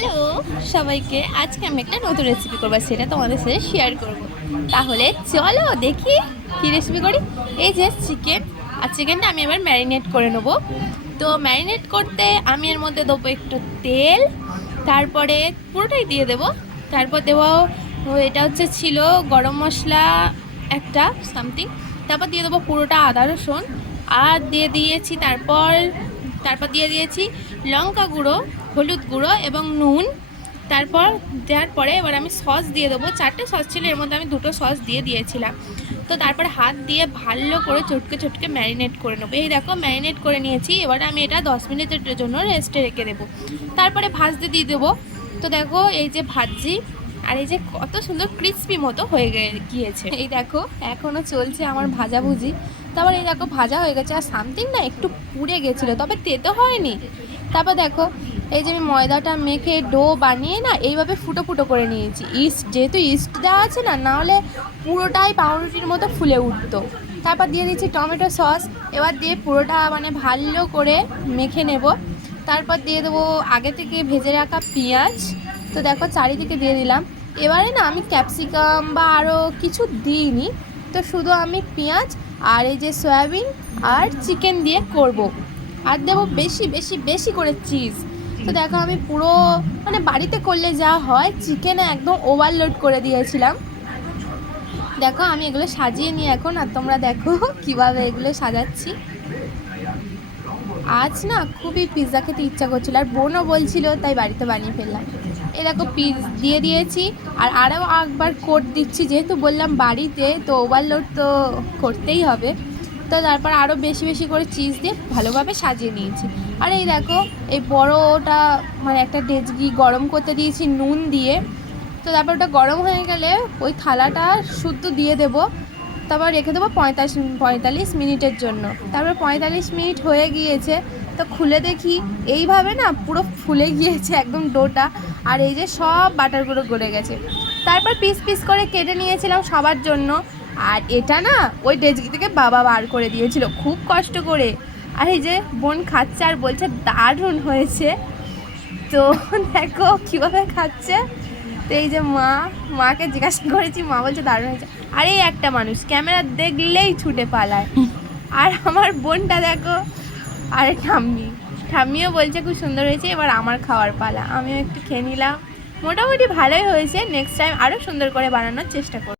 Hello সবাইকে, আজকে আমি একটা নতুন রেসিপি করবো, সেটা তোমাদের সাথে শেয়ার করব। তাহলে চলো দেখি কি রেসিপি করি। এই যে চিকেন, আর চিকেনটা আমি এবার ম্যারিনেট করে নেব। তো ম্যারিনেট করতে আমি এর মধ্যে দেবো একটু তেল, তারপরে পুরোটাই দিয়ে দেবো। তারপর দেবো এটা ছিল গরম মশলা একটা সামথিং, তারপর দিয়ে দেবো পুরোটা আদা রসুন, আর দিয়ে দিয়েছি তারপর দিয়ে দিয়েছি লঙ্কা গুঁড়ো, হলুদ গুঁড়ো এবং নুন। তারপর দেওয়ার পরে এবার আমি সস দিয়ে দেবো। 4টে সস ছিল, এর মধ্যে আমি 2টো সস দিয়ে দিয়েছিলাম। তো তারপরে হাত দিয়ে ভালো করে চটকে ম্যারিনেট করে নেবো। এই দেখো ম্যারিনেট করে নিয়েছি। এবার আমি এটা 10 মিনিটের জন্য রেস্টে রেখে দেবো। তারপরে ভাজতে দিয়ে দেবো। তো দেখো এই যে ভাজি, আর এই যে কত সুন্দর ক্রিস্পি মতো হয়ে গিয়েছে। এই দেখো এখনও চলছে আমার ভাজাভুজি। তারপর এই দেখো ভাজা হয়ে গেছে, আর সামথিং না একটু পুড়ে গেছিলো, তবে তেতো হয়নি। তারপর দেখো এই যে আমি ময়দাটা মেখে ডো বানিয়ে না এইভাবে ফুটো ফুটো করে নিয়েছি। যেহেতু ইস্ট দেওয়া আছে না, নাহলে পুরোটাই পাউরুটির মতো ফুলে উঠতো। তারপর দিয়ে দিচ্ছি টমেটো সস। এবার দিয়ে পুরোটা ভালো করে মেখে নেব। তারপর দিয়ে দেবো আগে থেকে ভেজে রাখা পেঁয়াজ। তো দেখো চারিদিকে দিয়ে দিলাম। এবারে না আমি ক্যাপসিকাম বা আরও কিছু দিইনি, তো শুধু আমি পেঁয়াজ আর এই যে সয়াবিন আর চিকেন দিয়ে করব। আর দেবো বেশি বেশি বেশি করে চিজ। তো দেখো আমি পুরো বাড়িতে করলে যা হয়, চিকেনে একদম ওভারলোড করে দিয়েছিলাম। দেখো আমি এগুলো সাজিয়ে নিই এখন, আর তোমরা দেখো কিভাবে এগুলো সাজাচ্ছি। আজ না খুবই পিৎজা খেতে ইচ্ছা করছিল, আর বোনও বলছিল, তাই বাড়িতে বানিয়ে ফেললাম। এই দেখো পিস দিয়ে দিয়েছি, আর আরও একবার কোট দিচ্ছি, যেহেতু বললাম বাড়িতে, তো ওভারলোড তো করতেই হবে। তো তারপর আরও বেশি বেশি করে চিজ দিয়ে ভালোভাবে সাজিয়ে নিয়েছি। আর এই দেখো এই বড়োটা একটা ডেচকি গরম করতে দিয়েছি নুন দিয়ে। তো তারপর ওটা গরম হয়ে গেলে ওই থালাটা শুদ্ধ দিয়ে দেবো। তারপর রেখে দেবো 45 মিনিটের জন্য। তারপর 45 মিনিট হয়ে গিয়েছে, তো খুলে দেখি এইভাবে না পুরো ফুলে গিয়েছে একদম ডোটা, আর এই যে সব বাটারগুলো গলে গেছে। তারপর পিস পিস করে কেটে নিয়েছিলাম সবার জন্য। আর এটা না ওই ডেচকি থেকে বাবা বার করে দিয়েছিল খুব কষ্ট করে। আর এই যে বোন খাচ্ছে আর বলছে দারুণ হয়েছে। তো দেখো কীভাবে খাচ্ছে। তো এই যে মাকে জিজ্ঞাসা করেছি, মা বলছে দারুণ হয়েছে। আর এই একটা মানুষ ক্যামেরা দেখলেই ছুটে পালায়। আর আমার বোনটা দেখো, আর ঠাম্মিও বলছে খুব সুন্দর হয়েছে। এবার আমার খাওয়ার পালা, আমিও একটু খেয়ে নিলাম। মোটামুটি ভালোই হয়েছে। নেক্সট টাইম আরও সুন্দর করে বানানোর চেষ্টা করব।